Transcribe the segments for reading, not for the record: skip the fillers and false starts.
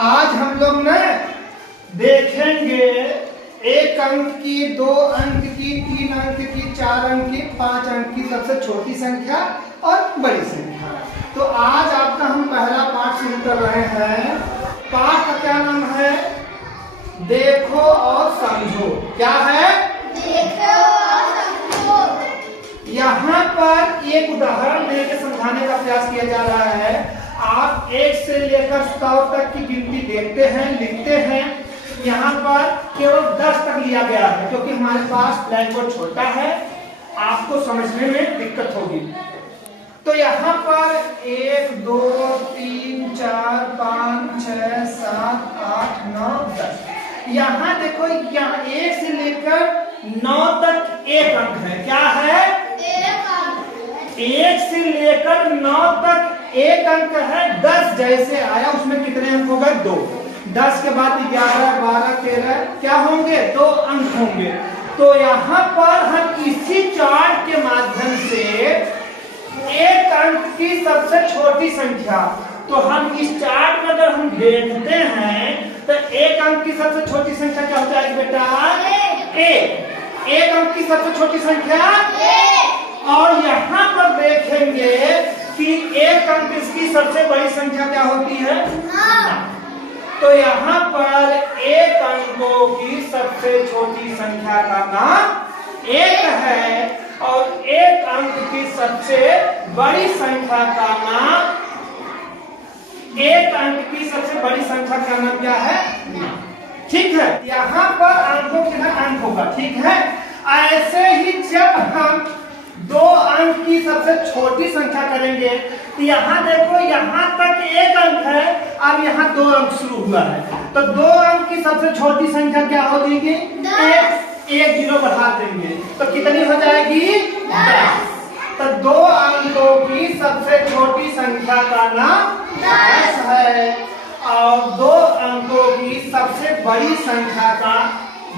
आज हम लोग ना देखेंगे 1 अंक की, 2 अंक की, 3 अंक की, 4 अंक की, 5 अंक की सबसे छोटी संख्या और बड़ी संख्या। तो आज आपका हम पहला पाठ शुरू कर रहे हैं। पाठ का क्या नाम है? देखो और समझो। क्या है? देखो और समझो। यहाँ पर एक उदाहरण देकर समझाने का प्रयास किया जा रहा है। आप 1 से लेकर 100 तक की गिनती देखते हैं, लिखते हैं। यहाँ पर केवल 10 तक लिया गया है क्योंकि हमारे पास ब्लैक बोर्ड छोटा है, आपको समझने में दिक्कत होगी। तो यहाँ पर 1 2 3 4 5 6 7 8 9 10। यहाँ देखो, यहाँ 1 से लेकर 9 तक एक अंक है। क्या है? 1 से लेकर 9 तक एक अंक है। 10 जैसे आया उसमें कितने अंक हो गए? 2। 10 के बाद 11 12 13 क्या होंगे? 2 अंक होंगे। तो यहाँ पर हम इसी चार्ट के माध्यम से एक अंक की सबसे छोटी संख्या, तो हम इस चार्ट में अगर हम देखते हैं तो एक अंक की सबसे छोटी संख्या क्या हो जाएगी बेटा? एक अंक की सबसे छोटी संख्या। और यहाँ पर देखेंगे कि एक अंक इसकी सबसे बड़ी संख्या क्या होती है? तो यहाँ पर एक अंकों की सबसे छोटी संख्या का नाम 1 है और एक अंक की सबसे बड़ी संख्या का नाम, एक अंक की सबसे बड़ी संख्या का नाम क्या है? ठीक है। यहाँ पर अंकों कितना अंक होगा? ठीक है। ऐसे ही जब हम 2 अंक की सबसे छोटी संख्या करेंगे तो यहाँ देखो, यहाँ तक एक अंक है, अब यहाँ 2 अंक शुरू हुआ है। तो 2 अंक की सबसे छोटी संख्या क्या हो जाएगी? 1 0 बढ़ा देंगे तो कितनी हो जाएगी? 10। तो 2 अंकों की सबसे छोटी संख्या का नाम 10 है और 2 अंकों की सबसे बड़ी संख्या का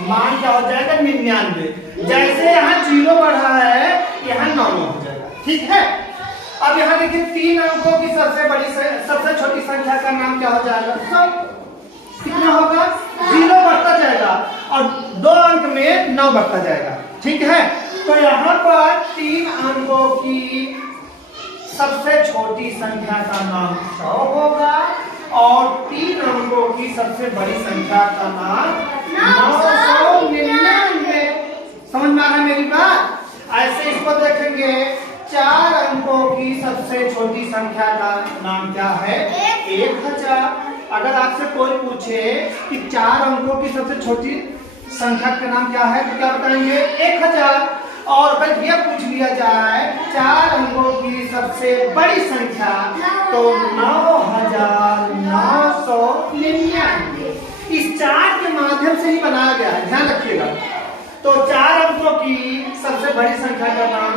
मान क्या हो जाएगा? 99। जैसे यहाँ 0 बढ़ा है, यहाँ 9 हो जाएगा। ठीक है। अब यहाँ देखिए 3 अंकों की सबसे छोटी संख्या का नाम क्या हो जाएगा? 100। कितना होगा? 0 बढ़ता जाएगा और 2 अंक में 9 बढ़ता जाएगा। ठीक है। तो यहाँ पर 3 अंकों की सबसे छोटी संख्या का नाम 100 होगा और 3 अंकों की सबसे बड़ी संख्या का नाम 999। समझ में आ रहा मेरी बात? ऐसे इसको देखेंगे, 4 अंकों की सबसे छोटी संख्या का नाम क्या है? 1000। अगर आपसे कोई पूछे कि 4 अंकों की सबसे छोटी संख्या का नाम क्या है तो क्या बताएंगे? 1000। और अगर यह पूछ लिया जाए 4 अंकों की सबसे बड़ी संख्या तो 9999। इस चार्ट के माध्यम से ही बनाया गया है, ध्यान रखिएगा। तो 4 अंकों की सबसे बड़ी संख्या का नाम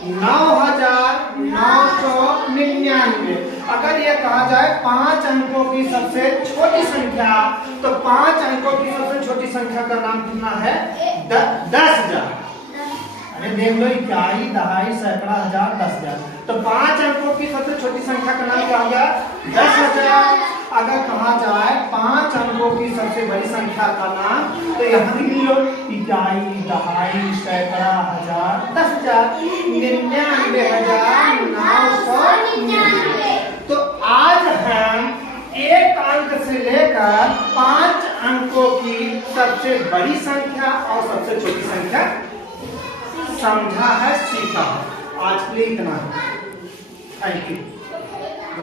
9999। अगर ये कहा जाए 5 अंकों की सबसे छोटी संख्या तो 5 अंकों की सबसे छोटी संख्या का नाम कितना है? 10,000। अरे देख लो, इकाई, दहाई, सैकड़ा, हजार, 10,000। तो 5 अंकों की सबसे छोटी संख्या का नाम क्या हो गया? 10,000। अगर कहा जाए 5 अंकों की सबसे बड़ी संख्या का नाम तो यहाँ लिख लो, इकाई, दहाई, सैकड़ा, हजार, 10,000। 99,999। तो आज हम 1 अंक से लेकर 5 अंकों की सबसे बड़ी संख्या और सबसे छोटी संख्या समझा है, सीखा। आज के लिए इतना है। Thank you.